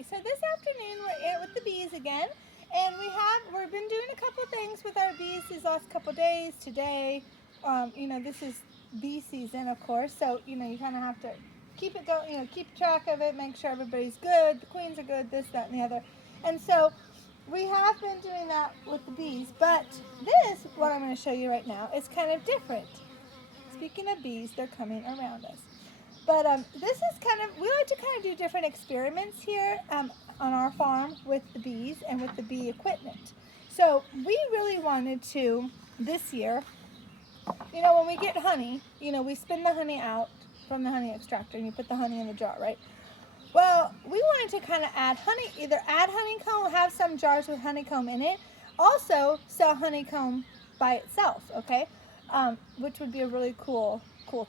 Okay, so this afternoon we're in with the bees again, and we've been doing a couple things with our bees these last couple days. Today, this is bee season, of course, so you kind of have to keep it going, keep track of it, make sure everybody's good, the queens are good, this, that, and the other, and so we have been doing that with the bees. But this, what I'm going to show you right now, is kind of different. Speaking of bees, they're coming around us. But this is we like to kind of do different experiments here on our farm with the bees and with the bee equipment. So we really wanted to, this year, when we get honey, we spin the honey out from the honey extractor and you put the honey in the jar, right? Well, we wanted to kind of add honey, either add honeycomb, have some jars with honeycomb in it, also sell honeycomb by itself, okay? Which would be a really cool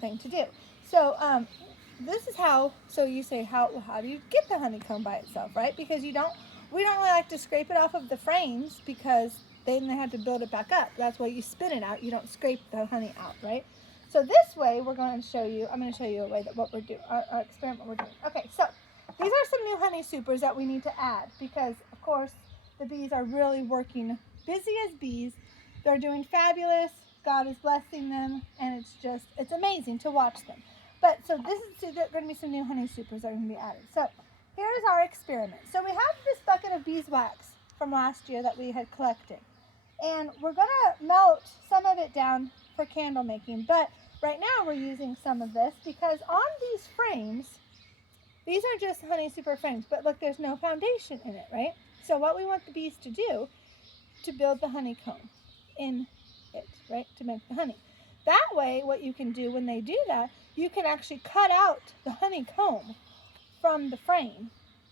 thing to do. So this is so you say, how do you get the honeycomb by itself, right? Because we don't really like to scrape it off of the frames because then they have to build it back up. That's why you spin it out. You don't scrape the honey out, right? So this way, I'm going to show you a way that what we're doing, our experiment we're doing. Okay, so these are some new honey supers that we need to add because, of course, the bees are really working busy as bees. They're doing fabulous. God is blessing them, and it's amazing to watch them. But so there's going to be some new honey supers that are going to be added. So here's our experiment. So we have this bucket of beeswax from last year that we had collected. And we're going to melt some of it down for candle making. But right now we're using some of this because on these frames, these are just honey super frames. But look, there's no foundation in it, right? So what we want the bees to do to build the honeycomb in it, right, to make the honey. That way, what you can do when they do that, you can actually cut out the honeycomb from the frame,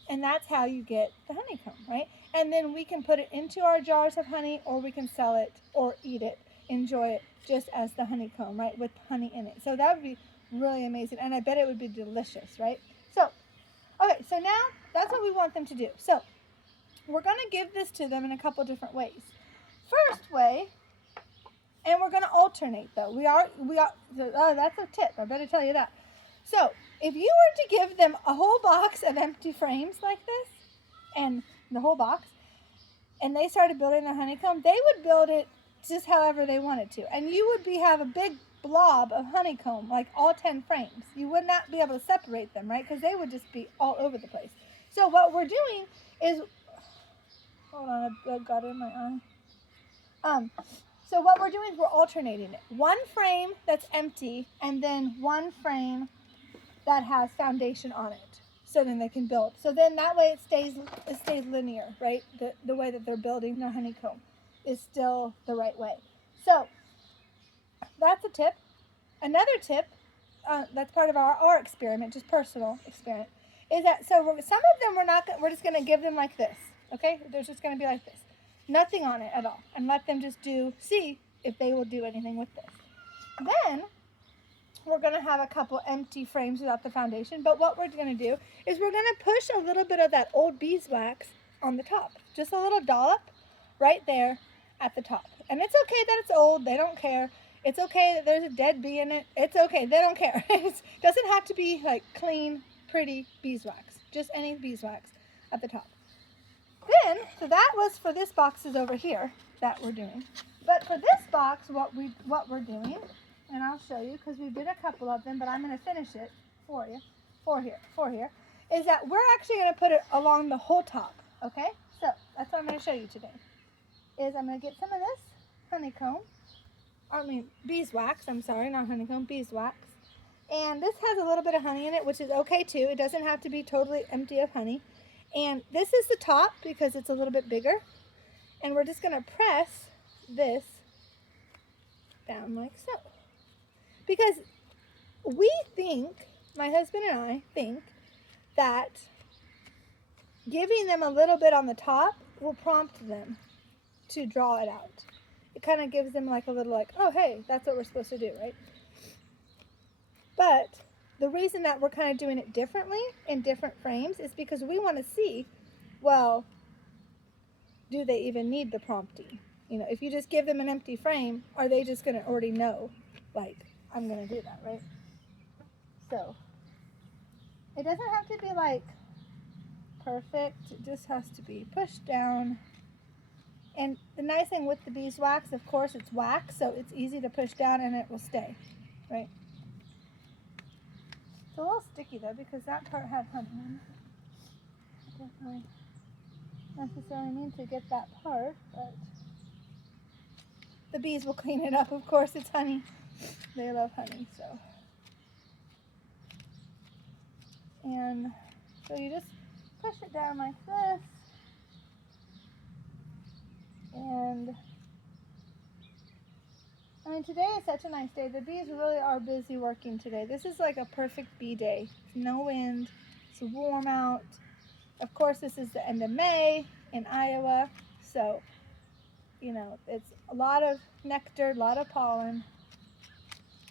and that's how you get the honeycomb, right? And then we can put it into our jars of honey, or we can sell it or eat it, enjoy it just as the honeycomb, right, with honey in it. So that would be really amazing, and I bet it would be delicious, right? So, okay, so now that's what we want them to do. So we're going to give this to them in a couple different ways. First way, and we're going to alternate though. That's a tip. I better tell you that. So if you were to give them a whole box of empty frames like this, and the whole box, and they started building their honeycomb, they would build it just however they wanted to. And you would have a big blob of honeycomb, like all 10 frames. You would not be able to separate them, right? Because they would just be all over the place. So what we're doing is, hold on, I got it in my eye. So what we're doing is we're alternating it. One frame that's empty and then one frame that has foundation on it. So then they can build. So then that way it stays linear, right? The way that they're building their honeycomb is still the right way. So that's a tip. Another tip, that's part of our experiment, just personal experiment, is that some of them we're just going to give them like this, okay? They're just going to be like this. Nothing on it at all, and let them just see if they will do anything with this. Then we're going to have a couple empty frames without the foundation, but what we're going to do is we're going to push a little bit of that old beeswax on the top, just a little dollop right there at the top. And it's okay that it's old, they don't care. It's okay that there's a dead bee in it. It's okay, they don't care. It doesn't have to be like clean, pretty beeswax, just any beeswax at the top. Then, so that was for this boxes over here that we're doing. But for this box, what we're doing, and I'll show you because we did a couple of them, but I'm going to finish it for here, is that we're actually going to put it along the whole top, okay? So that's what I'm going to show you today. Is I'm going to get some of this beeswax, I'm sorry, not honeycomb, beeswax. And this has a little bit of honey in it, which is okay too. It doesn't have to be totally empty of honey. And this is the top because it's a little bit bigger. And we're just going to press this down like so. Because my husband and I think that giving them a little bit on the top will prompt them to draw it out. It kind of gives them like a little oh, hey, that's what we're supposed to do, right? But the reason that we're kind of doing it differently in different frames is because we want to see, well, do they even need the prompting? If you just give them an empty frame, are they just going to already know, like, I'm going to do that, right? So it doesn't have to be like perfect. It just has to be pushed down. And the nice thing with the beeswax, of course, it's wax, so it's easy to push down and it will stay, right? It's a little sticky though because that part had honey in it. I don't really necessarily mean to get that part, but the bees will clean it up. Of course, it's honey. They love honey, so. And so you just push it down like this. And I mean, today is such a nice day. The bees really are busy working today. This is like a perfect bee day. No wind, it's warm out. Of course, this is the end of May in Iowa, so, you know, it's a lot of nectar, a lot of pollen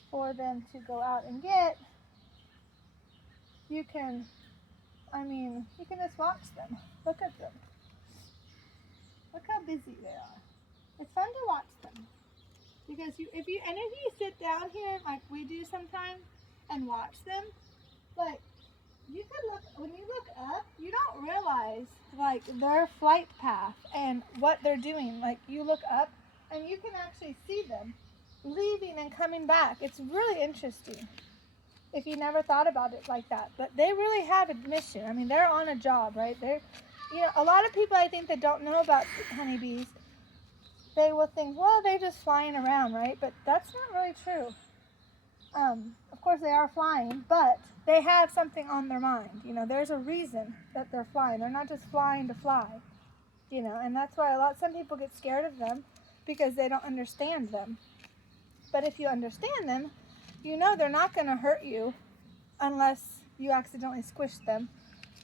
for them to go out and get. You can just watch them. Look at them. Look how busy they are. It's fun to watch them. Because if you sit down here like we do sometimes and watch them, like you could look, when you look up, you don't realize like their flight path and what they're doing. Like you look up and you can actually see them leaving and coming back. It's really interesting if you never thought about it like that. But they really have a mission. I mean, they're on a job, right? They're, you know, a lot of people I think that don't know about honeybees, they will think, well, they're just flying around, right? But that's not really true. Of course they are flying, but they have something on their mind. You know, there's a reason that they're flying. They're not just flying to fly, you know, and that's why some people get scared of them because they don't understand them. But if you understand them, you know they're not going to hurt you unless you accidentally squish them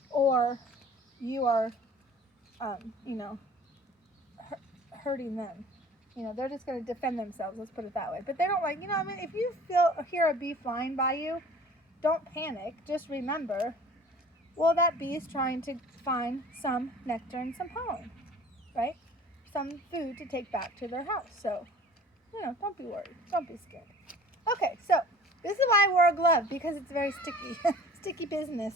or you are, you know, hurting them. You know, they're just going to defend themselves, let's put it that way. But they don't like, you know, I mean, if you hear a bee flying by you, don't panic. Just remember, well, that bee is trying to find some nectar and some pollen, right? Some food to take back to their house. So, you know, don't be worried. Don't be scared. Okay, so this is why I wore a glove, because it's very sticky. Sticky business,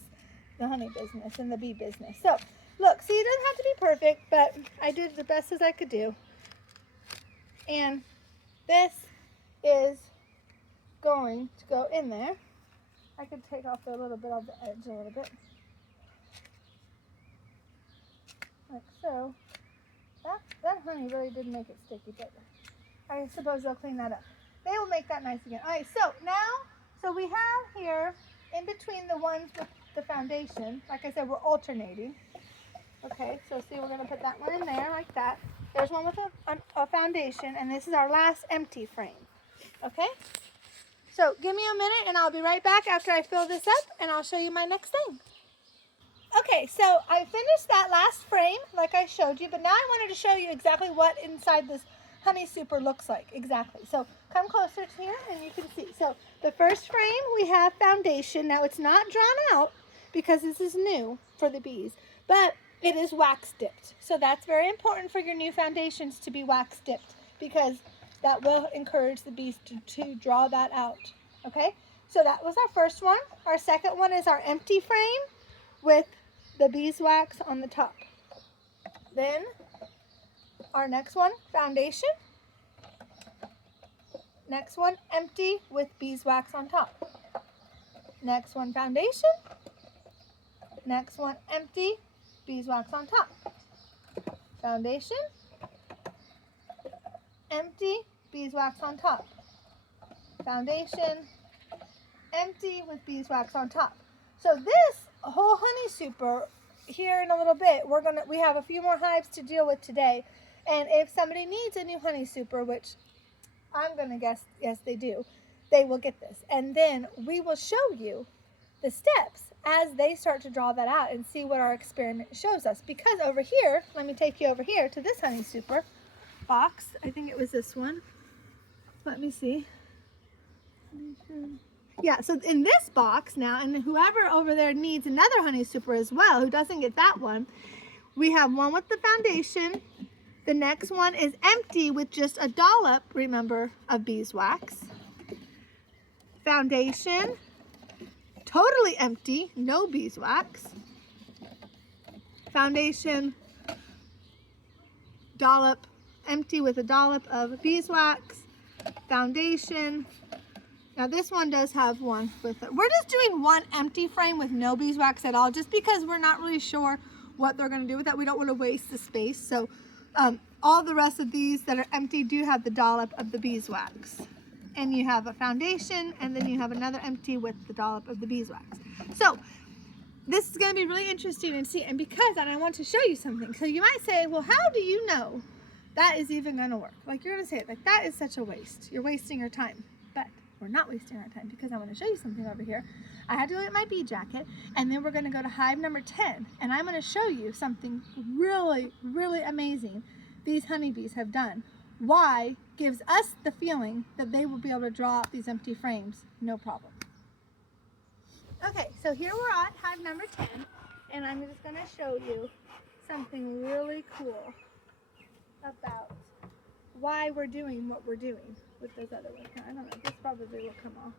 the honey business and the bee business. So, look, see, it doesn't have to be perfect, but I did the best as I could do. And this is going to go in there. I could take off a little bit of the edge a little bit. Like so. That honey really did make it sticky, but I suppose they'll clean that up. They will make that nice again. All right, so now, we have here, in between the ones with the foundation, like I said, we're alternating. Okay, so see, we're going to put that one in there like that. There's one with a foundation, and this is our last empty frame. Okay, so give me a minute, and I'll be right back after I fill this up, and I'll show you my next thing. Okay, so I finished that last frame like I showed you, but now I wanted to show you exactly what inside this honey super looks like. Exactly. So come closer to here and you can see. So the first frame we have foundation. Now it's not drawn out because this is new for the bees, but it is wax dipped. So that's very important for your new foundations to be wax dipped because that will encourage the bees to draw that out. Okay, so that was our first one. Our second one is our empty frame with the beeswax on the top. Then our next one, foundation. Next one, empty with beeswax on top. Next one, foundation. Next one, empty, beeswax on top. Foundation, empty, beeswax on top. Foundation, empty with beeswax on top. So this whole honey super here in a little bit, we have a few more hives to deal with today. And if somebody needs a new honey super, which I'm going to guess, yes, they do, they will get this. And then we will show you the steps as they start to draw that out and see what our experiment shows us. Because over here, let me take you over here to this honey super box. I think it was this one. Let me see. Yeah, so in this box now, and whoever over there needs another honey super as well, who doesn't get that one, we have one with the foundation. The next one is empty with just a dollop, remember, of beeswax. Foundation, totally empty, no beeswax. foundation, dollop, empty with a dollop of beeswax, foundation. Now this one does have one with it. We're just doing one empty frame with no beeswax at all, just because we're not really sure what they're going to do with that. We don't want to waste the space. So all the rest of these that are empty do have the dollop of the beeswax. And you have a foundation, and then you have another empty with the dollop of the beeswax. So this is going to be really interesting to see, and I want to show you something. So you might say, well, how do you know that is even going to work? Like, you're going to say it like, that is such a waste. You're wasting your time. But we're not wasting our time, because I want to show you something over here. I had to look at my bee jacket, and then we're going to go to hive number 10, and I'm going to show you something really, really amazing these honeybees have done. Why gives us the feeling that they will be able to draw out these empty frames, no problem. Okay, so here we're at hive number 10, and I'm just going to show you something really cool about why we're doing what we're doing with those other ones. I don't know, this probably will come off.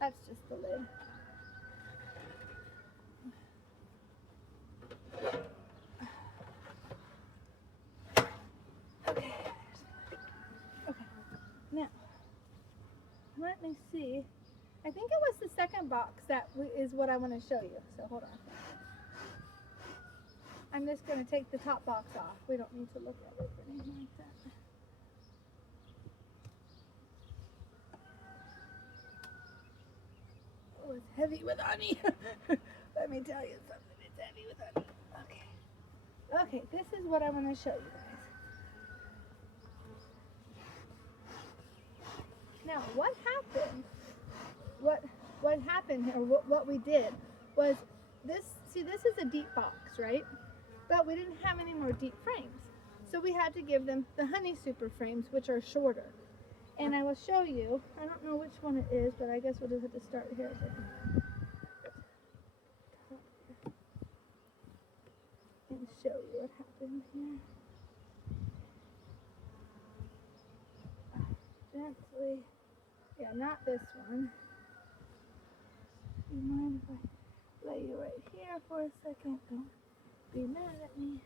That's just the lid. Okay. Okay. Now, let me see. I think it was the second box that is what I want to show you. So hold on. I'm just going to take the top box off. We don't need to look at it or anything like that. Oh, it's heavy with honey. Let me tell you something. It's heavy with honey. Okay. Okay, this is what I want to show you guys. Now, what happened? What happened here? What we did was this. See, this is a deep box, right? But we didn't have any more deep frames, so we had to give them the honey super frames, which are shorter. And I will show you. I don't know which one it is, but I guess we'll just have to start here. And show you what happened here. Gently. Yeah, not this one. Do you mind if I lay you right here for a second? Don't be mad at me.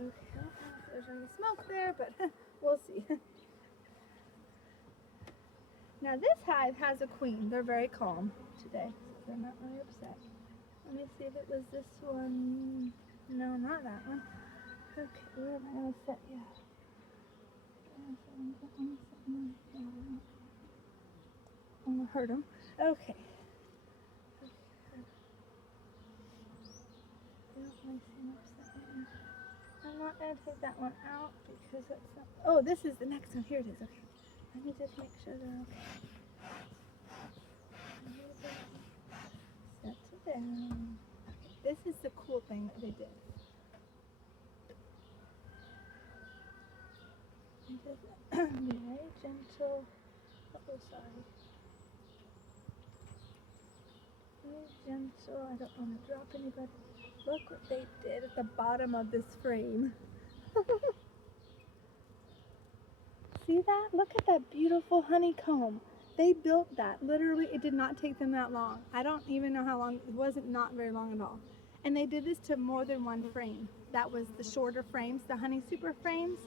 Okay, I don't know if there's any smoke there, but we'll see. Now this hive has a queen. They're very calm today, so they're not really upset. Let me see if it was this one. No, not that one. Okay, where am I going to set you? I'm going to hurt them. Okay. I'm not going to take that one out because that's not... Oh, this is the next one. Here it is. Okay. Let me just make sure they're okay. Set it down. Okay. This is the cool thing that they did. Be very gentle. Oh, sorry. Very gentle. I don't want to drop anybody. Look what they did at the bottom of this frame. See that? Look at that beautiful honeycomb. They built that. Literally, it did not take them that long. I don't even know how long. It wasn't not very long at all. And they did this to more than one frame. That was the shorter frames, the honey super frames.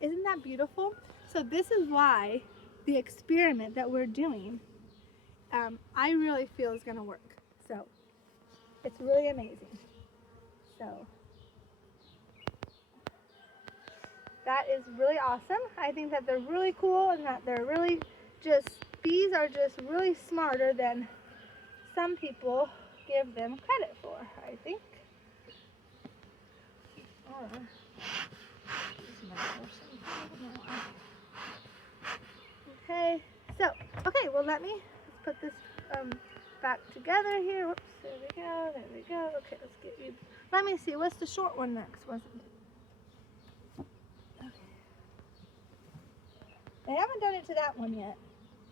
Isn't that beautiful? So this is why the experiment that we're doing, I really feel is going to work. So it's really amazing. So that is really awesome. I think that they're really cool, and that they're really just, bees are just really smarter than some people give them credit for, I think. Okay, so, okay, well let's put this back together here. Whoops, there we go, there we go. Okay, let's get you, let me see, what's the short one next, wasn't it? Okay. They haven't done it to that one yet,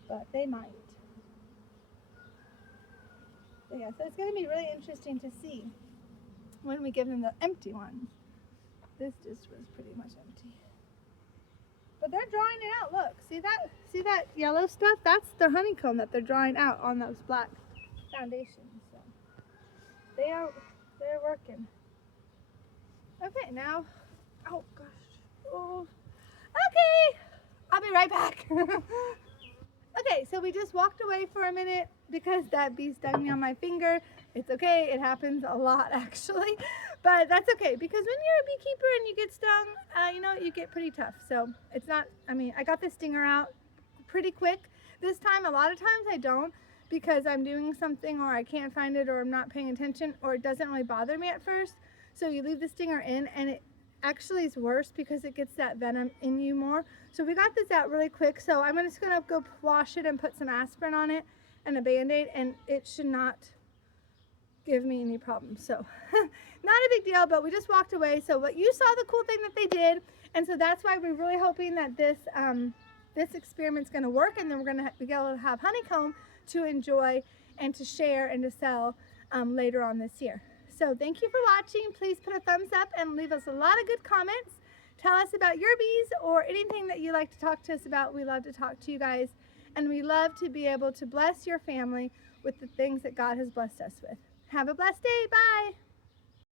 but they might. So yeah, so it's going to be really interesting to see when we give them the empty ones. This just was pretty much empty. But they're drying it out. Look, see that yellow stuff? That's the honeycomb that they're drying out on those black foundations. So they're working. Okay, now, oh gosh, oh, okay, I'll be right back. Okay, so we just walked away for a minute because that bee stung me on my finger. It's okay, it happens a lot actually, but that's okay because when you're a beekeeper and you get stung, you know, you get pretty tough. So it's not, I mean, I got the stinger out pretty quick. This time, a lot of times I don't because I'm doing something or I can't find it or I'm not paying attention or it doesn't really bother me at first. So you leave the stinger in and it actually is worse because it gets that venom in you more. So we got this out really quick. So I'm just gonna go wash it and put some aspirin on it and a Band-Aid, and it should not give me any problems. So not a big deal, but we just walked away. So what you saw the cool thing that they did, and so that's why we're really hoping that this this experiment's gonna work, and then we're gonna be able to have honeycomb to enjoy and to share and to sell later on this year. So thank you for watching. Please put a thumbs up and leave us a lot of good comments. Tell us about your bees or anything that you like to talk to us about. We love to talk to you guys, and we love to be able to bless your family with the things that God has blessed us with. Have a blessed day. Bye.